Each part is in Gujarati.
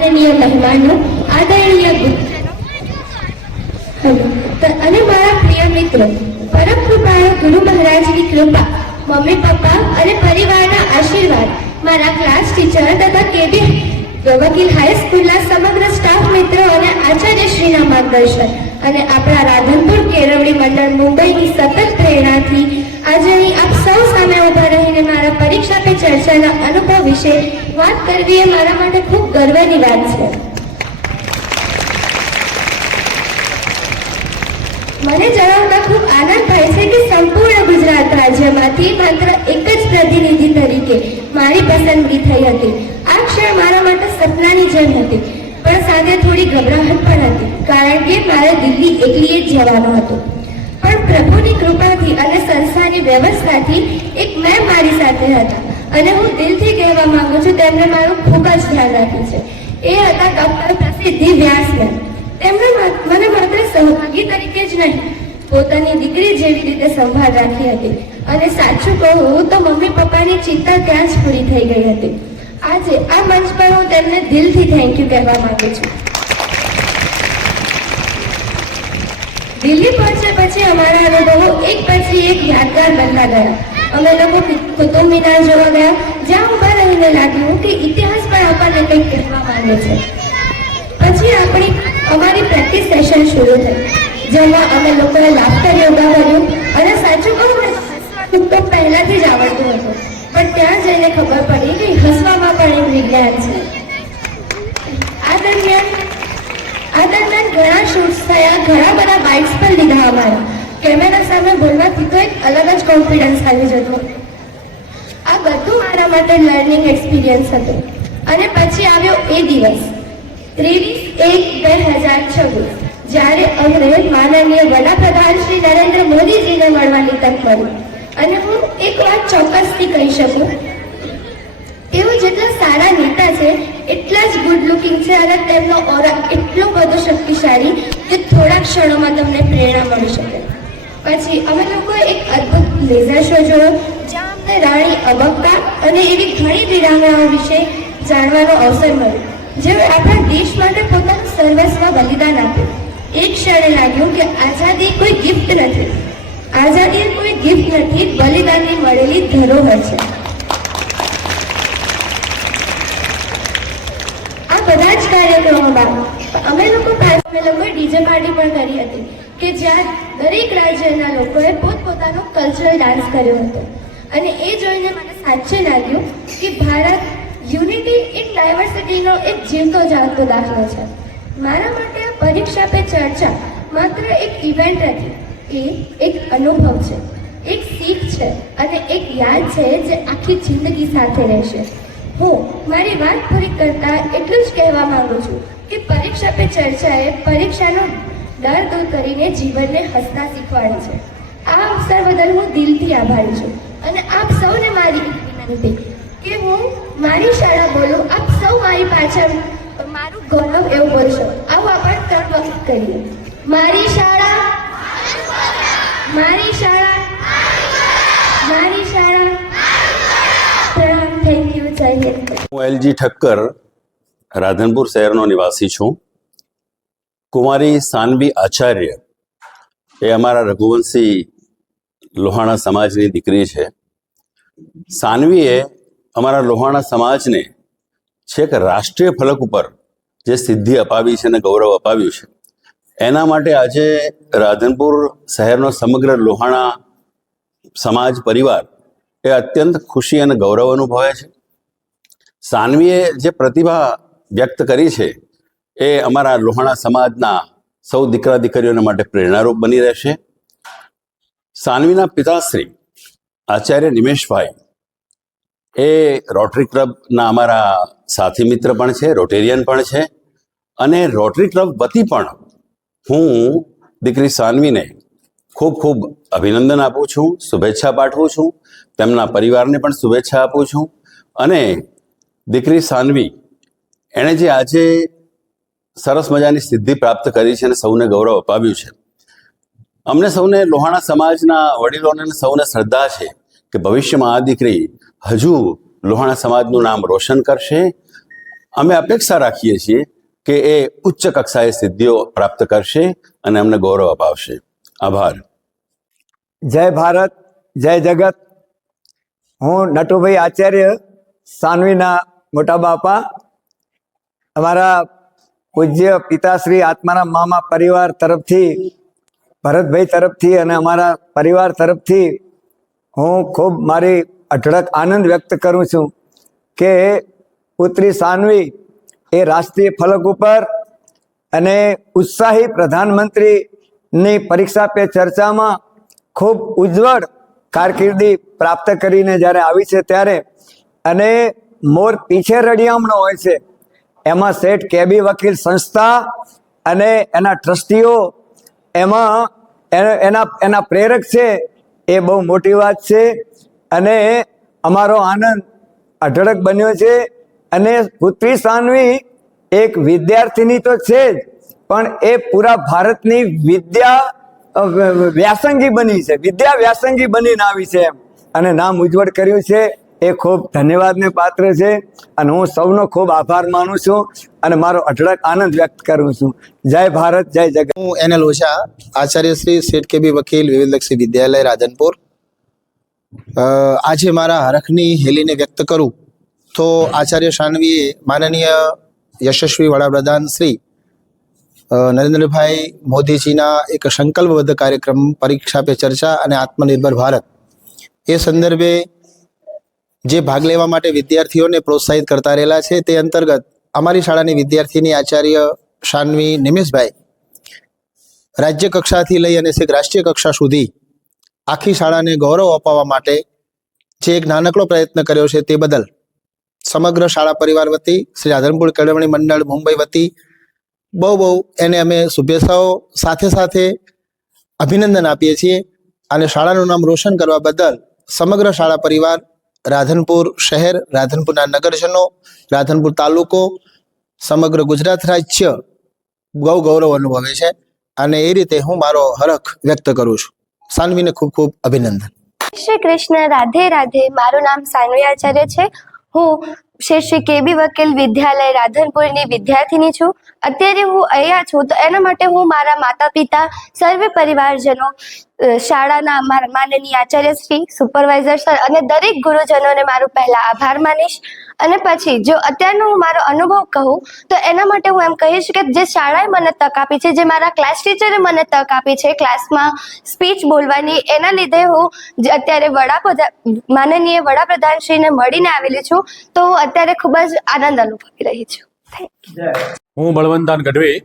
માનનીય મહેમાનો, આદરણીય અને મારા પ્રિય મિત્રો, પરમ કૃપાળુ ગુરુ મહારાજની કૃપા, મમ્મી પપ્પા અને પરિવારના આશીર્વાદ, મારા ક્લાસ ટીચર તથા કેબી વકીલ હાઈસ્કૂલના સમગ્ર સ્ટાફ મિત્રો અને આચાર્યશ્રીના માર્ગદર્શન અને આપણા રાધનપુર કેળવણી મંડળ મુંબઈની સતત પ્રેરણાથી આજે અહીં આપ સૌ સામે ઉભા રહીને મારા પરીક્ષા પે ચર્ચાના અનુભવ વિશે વાત કરવી એ મારા માટે ખૂબ ગર્વની વાત છે. મને જણાવતા ખૂબ આનંદ થાય છે કે સંપૂર્ણ ગુજરાત રાજ્યમાંથી માત્ર એક જ પ્રતિનિધિ તરીકે મારી પસંદગી થઈ હતી. આ ક્ષણ મારા માટે સપનાની જેમ હતી, પણ સાથે થોડી ગભરાહટ પણ હતી, કારણ કે મારે દિલ્હી એકલીએ જ જવાનું હતું. પણ પ્રભુની કૃપાથી અને સંસ્થાની વ્યવસ્થાથી એક મેમ મારી સાથે હતા અને હું દિલથી કહેવા માંગુ છું, તેમણે મારું ખૂબ જ ધ્યાન રાખ્યું છે. એ હતા ડોક્ટર પ્રસિદ્ધિ વ્યાસ મેમ. તેમણે મને માત્ર સહભાગી તરીકે જ નહીં, પોતાની દીકરી જેવી રીતે સંભાળ રાખી હતી. અને સાચું કહું તો મમ્મી પપ્પાની ચિંતા ત્યાં જ પૂરી થઈ ગઈ હતી. આજે આ મંચ પર હું તેમને દિલથી થેન્ક યુ કહેવા માંગુ છું. દિલ્હી પહોંચ્યા પછી અમારા અનુભવો એક પછી એક યાદગાર બનતા ગયા. અમે લોકો કુતુબ મિનાર જોવા ગયા, જ્યાં ઉભા રહીને લાગ્યું કે ઇતિહાસ પણ આપણને કંઈક કહેવા માંગે છે. પછી અમારી પ્રેક્ટિસ સેશન શરૂ થઈ, જેમાં અમે લોકોએ લાફ્ટર યોગા કર્યું. અને સાચું કહું તો પહેલાથી જ આવડતું હતું, પણ ત્યાં જઈને ખબર પડી કે હસવામાં પણ એક વિજ્ઞાન છે. આ દરમિયાન ઘણા શૂટ્સ થયા, ઘણા બધા બાઇટ્સ પણ લીધા અમારા. કેમેરા સામે બોલવાથી તો એક અલગ જ કોન્ફિડન્સ આવી જતો. આ બધું મારા માટે લર્નિંગ એક્સપિરિયન્સ હતું. અને પછી આવ્યો એ દિવસ 23/1/2026, જ્યારે અમને માનનીય વડાપ્રધાન શ્રી નરેન્દ્ર મોદીજીને મળવાની તક મળી. અને હું એક વાત ચોક્કસથી કહી શકું, તેઓ જેટલા સારા નેતા છે એટલા જ ગુડ લુકિંગ છે અને તેમનો ઓરા એટલો બધો શક્તિશાળી કે થોડા ક્ષણોમાં તમને પ્રેરણા મળી શકે. પછી અમે લોકોએ એક અદ્ભુત લેઝર શો જોયો, જ્યાં અમને રાણી અબક્કા અને એવી ઘણી વીરાંગનાઓ વિશે જાણવાનો અવસર મળ્યો, જેઓ આપણા દેશ માટે પોતાનું સર્વસ્વ બલિદાન આપ્યું. એક ક્ષણે લાગ્યું કે આઝાદી કોઈ ગિફ્ટ નથી, આઝાદી કોઈ ગિફ્ટ નથી, બલિદાનની મળેલી ધરોહર છે. આ બધા જ કાર્યક્રમો બાદ અમે લોકોએ ડીજે પાર્ટી પણ કરી હતી, કે જ્યાં દરેક રાજ્યના લોકોએ પોતપોતાનો કલ્ચરલ ડાન્સ કર્યો હતો. અને એ જોઈને મને સાચે લાગ્યું કે ભારત યુનિટી ઇન ડાયવર્સિટીનો એક જીવતો જાગતો દાખલો છે. મારા માટે આ પરીક્ષા પે ચર્ચા માત્ર એક ઇવેન્ટ નથી, એ એક અનુભવ છે, એક શીખ છે અને એક યાદ છે જે આખી જિંદગી સાથે રહેશે. હું મારી વાત પૂરી કરતા એટલું જ કહેવા માંગુ છું કે પરીક્ષા પે ચર્ચાએ પરીક્ષાનો ડર દૂર કરીને જીવનને હસતા શીખવાડે છે. આ અવસર બદલ હું દિલથી આભારી છું. અને આપ સૌને મારી વિનંતી કે હું મારી શાળા બોલું, આપ સૌ મારી પાછળ મારું ગૌરવ એવું બોલશો. આવું આપણે 3 વખત કરીએ. મારી શાળા, મારી શાળા, મારી શાળા. પ્રણામ. Thank you. જય હિન્દ. હું એલજી ઠક્કર રાધનપુર શહેરનો નિવાસી છું. કુમારી સાનવી આચાર્ય એ અમારા રઘુવંશી લોહાણા સમાજની દીકરી છે. સાનવીએ અમારા લોહાણા સમાજને છેક રાષ્ટ્રીય ફલક ઉપર જે સિદ્ધિ અપાવી છે અને ગૌરવ અપાવ્યું છે, એના માટે આજે રાધનપુર શહેરનો સમગ્ર લોહાણા સમાજ પરિવાર એ અત્યંત ખુશી અને ગૌરવ અનુભવે છે. સાનવીએ જે પ્રતિભા વ્યક્ત કરી છે એ અમારા લોહાણા સમાજના સૌ દીકરા દીકરીઓને માટે પ્રેરણારૂપ બની રહેશે. સાનવીના પિતાશ્રી આચાર્ય નિમેશભાઈ એ રોટરી ક્લબના અમારા સાથી મિત્ર પણ છે, રોટેરિયન પણ છે. અને રોટરી ક્લબ વતી પણ હું દીકરી સાનવીને ખૂબ ખૂબ અભિનંદન આપું છું, શુભેચ્છા પાઠવું છું. તેમના પરિવારને પણ શુભેચ્છા આપું છું. અને દીકરી સાનવી એણે જે આજે સરસ મજાની સિદ્ધિ પ્રાપ્ત કરી છે અને સૌને ગૌરવ અપાવ્યું છે, અમને સૌને લોહાણા સમાજના વડીલોને સૌને શ્રદ્ધા છે કે ભવિષ્યમાં આ દીકરી હજુ લોહાણા સમાજનું નામ રોશન કરશે અમે અપેક્ષા રાખીએ છીએ કે એ ઉચ્ચ કક્ષાએ સિદ્ધિઓ પ્રાપ્ત કરશે અને અમને ગૌરવ અપાવશે. આભાર. જય ભારત, જય જગત. હું નટુભાઈ આચાર્ય, સાનવીના મોટા બાપા. અમારા પૂજ્ય પિતાશ્રી આત્મારામ મામા પરિવાર તરફથી, ભરતભાઈ તરફથી અને અમારા પરિવાર તરફથી હું ખૂબ મારી અઢળક આનંદ વ્યક્ત કરું છું કે પુત્રી સાનવી એ રાષ્ટ્રીય ફલક ઉપર અને ઉત્સાહી પ્રધાનમંત્રીની પરીક્ષા પે ચર્ચામાં ખૂબ ઉજ્જવળ કારકિર્દી પ્રાપ્ત કરીને જ્યારે આવી છે ત્યારે, અને મોર પીછે રડિયામણો હોય છે, એમાં શેઠ કેબી વકીલ સંસ્થા અને એના ટ્રસ્ટીઓ એમાં એના પ્રેરક છે, એ બહુ મોટી વાત છે. અને અમારો આનંદ અઢળક બન્યો છે. અને પુત્રી સાનવી એક વિદ્યાર્થીની તો છે જ, પણ એ પૂરા ભારતની વિદ્યા વ્યાસંગી બની છે, વિદ્યા વ્યાસંગી બનીને આવી છે એમ, અને નામ ઉજ્જવળ કર્યું છે. એ ખૂબ ધન્યવાદને પાત્ર છે અને હું સૌનો ખૂબ આભાર માનું છું અને મારો અઢળક આનંદ વ્યક્ત કરું છું. જય ભારત, જય જગત. હું NL ઓઝા, આચાર્ય શ્રી શેઠ કેબી વકીલ વિવિધલક્ષી વિદ્યાલય રાધનપુર. આજે મારા હરખની હેલીને વ્યક્ત કરું તો આચાર્ય સાનવીએ માનનીય યશસ્વી વડાપ્રધાન શ્રી નરેન્દ્રભાઈ મોદીજીના એક સંકલ્પબદ્ધ કાર્યક્રમ પરીક્ષા પે ચર્ચા અને આત્મનિર્ભર ભારત, એ સંદર્ભે જે ભાગ લેવા માટે વિદ્યાર્થીઓને પ્રોત્સાહિત કરતા રહેલા છે, તે અંતર્ગત અમારી શાળાની વિદ્યાર્થીની આચાર્ય સાનવી નિમેશભાઈ રાજ્ય કક્ષાથી લઈ અને છેક રાષ્ટ્રીય કક્ષા સુધી આખી શાળાને ગૌરવ અપાવવા માટે જે એક નાનકડો પ્રયત્ન કર્યો છે, તે બદલ સમગ્ર શાળા પરિવાર વતી, શ્રી રાધનપુર કેળવણી મંડળ મુંબઈ વતી બહુ એને અમે શુભેચ્છાઓ સાથે સાથે અભિનંદન આપીએ છીએ. અને શાળાનું નામ રોશન કરવા બદલ સમગ્ર શાળા પરિવાર, રાધનપુર શહેર, રાધનપુરના નગરજનો, રાધનપુર તાલુકો, સમગ્ર ગુજરાત રાજ્ય બહુ ગૌરવ અનુભવે છે. અને એ રીતે હું મારો હરખ વ્યક્ત કરું છું. સાનવીને ખૂબ ખૂબ અભિનંદન. શ્રી કૃષ્ણ, રાધે રાધે. મારું નામ સાનવી આચાર્ય છે. હું શ્રી કેબી વકીલ વિદ્યાલય રાધનપુરની વિદ્યાર્થીની છું. અત્યારે હું અહીંયા છું તો એના માટે હું મારા માતા પિતા, સર્વે પરિવારજનો, શાળાના મારા માનનીય આચાર્ય શ્રી, સુપરવાઇઝર સર અને દરેક ગુરુજનોને મારું પહેલા આભાર માનીશ. અને પછી જો અત્યારનો હું મારો અનુભવ કહું તો એના માટે હું એમ કહીશ કે જે શાળાએ મને તક આપી છે, જે મારા ક્લાસ ટીચરે મને તક આપી છે ક્લાસમાં સ્પીચ બોલવાની, એના લીધે હું જે અત્યારે માનનીય વડાપ્રધાનશ્રીને મળીને આવેલી છું, તો હું અત્યારે ખૂબ જ આનંદ અનુભવી રહી છું. હું બળવંતાન ગઢવી,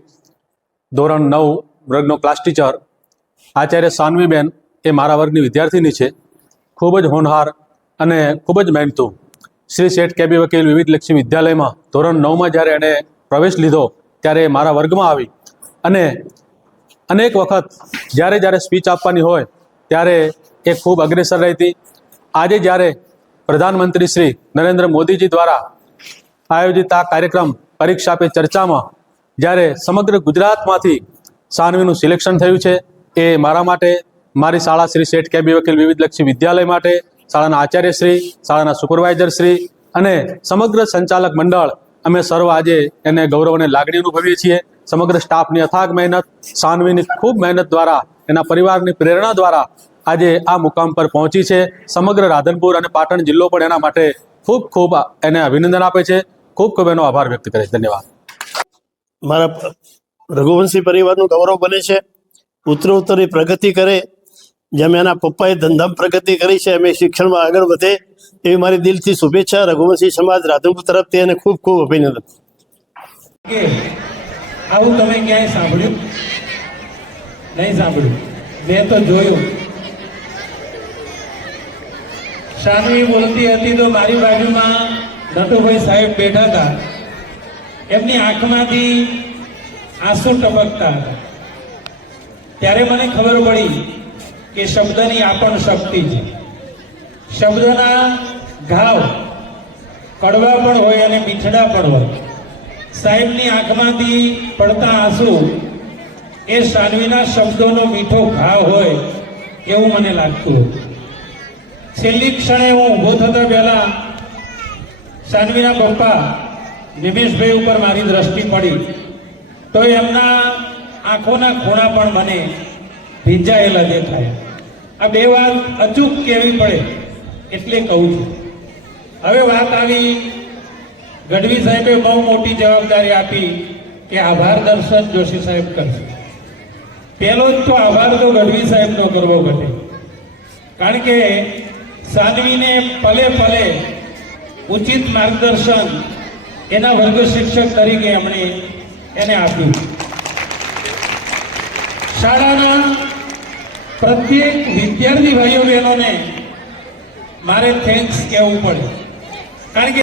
ધોરણ 9 વર્ગનો ક્લાસ ટીચર. આચાર્ય સાનવીબેન એ મારા વર્ગની વિદ્યાર્થીની છે, ખૂબ જ હોનહાર અને ખૂબ જ મહેનતુ. શ્રી શેઠ કેબી વકીલ વિવિધલક્ષી વિદ્યાલયમાં ધોરણ 9માં જ્યારે એણે પ્રવેશ લીધો ત્યારે મારા વર્ગમાં આવી અને અનેક વખત જ્યારે સ્પીચ આપવાની હોય ત્યારે એ ખૂબ અગ્રેસર રહેતી. આજે જ્યારે પ્રધાનમંત્રી શ્રી નરેન્દ્ર મોદીજી દ્વારા આયોજિત આ કાર્યક્રમ પરીક્ષા પે ચર્ચામાં જ્યારે સમગ્ર ગુજરાતમાંથી સાનવીનું સિલેક્શન થયું છે, એ મારા માટે, મારી શાળા શ્રી શેઠ કેબી વકીલ વિવિધલક્ષી વિદ્યાલય માટે, શાળાના આચાર્યશ્રી, શાળાના સુપરવાઇઝરશ્રી અને સમગ્ર સંચાલક મંડળ, અમે સર્વ આજે એને ગૌરવ અને લાગણી અનુભવીએ છીએ. સમગ્ર સ્ટાફની અથાગ મહેનત, સાનવીની ખૂબ મહેનત દ્વારા, એના પરિવારની પ્રેરણા દ્વારા આજે આ મુકામ પર પહોંચી છે. સમગ્ર રાધનપુર અને પાટણ જિલ્લો પણ એના માટે ખૂબ ખૂબ એને અભિનંદન આપે છે, ખૂબ ખૂબ એનો આભાર વ્યક્ત કરે છે. ધન્યવાદ. મારા રઘુવંશી પરિવારનું ગૌરવ બને છે, ઉત્તરોત્તરી પ્રગતિ કરે. જેમ એના પપ્પાએ ધંધામાં પ્રગતિ કરી છે, એમ શિક્ષણમાં આગળ વધે એવી મારી દિલથી શુભેચ્છા. રઘુવંશી સમાજ રાધનપુર તરફથી એને ખૂબ ખૂબ અભિનંદન. આવું તમે ક્યાંય સાંભળ્યું? નહીં સાંભળ્યું. મેં તો જોયું. સાનવી બોલતી હતી તો મારી બાજુમાં નટુભાઈ સાહેબ બેઠા હતા. એમની આંખમાંથી આંસુ ટપકતા હતા. ત્યારે મને ખબર પડી કે શબ્દની આ પણ શક્તિ છે. શબ્દના ઘાવ કડવા પણ હોય અને મીઠડા પણ હોય. સાહેબની આંખમાંથી પડતા આંસુ એ સાનવીના શબ્દોનો મીઠો ઘાવ હોય એવું મને લાગતું. છેલ્લી ક્ષણે હું ઊભો થતા પહેલા સાનવીના પપ્પા નિમેશભાઈ ઉપર મારી દ્રષ્ટિ પડી તો એમના આંખોના ખૂણા પણ મને ભીંજાયેલા દેખાય. આ બે વાત અચૂક કહેવી પડે એટલે કહું છું. હવે વાત આવી, ગઢવી સાહેબે બહુ મોટી જવાબદારી આપી કે આભાર દર્શન જોશી સાહેબ કરશે. પહેલો જ તો આભાર તો ગઢવી સાહેબનો કરવો ઘટે, કારણ કે સાનવીને પલે પલે ઉચિત માર્ગદર્શન એના વર્ગ શિક્ષક તરીકે એમણે એને આપ્યું. શાળાના પ્રત્યેક વિદ્યાર્થી ભાઈઓ બહેનોને મારે થેન્ક્સ કહેવું પડે, કારણ કે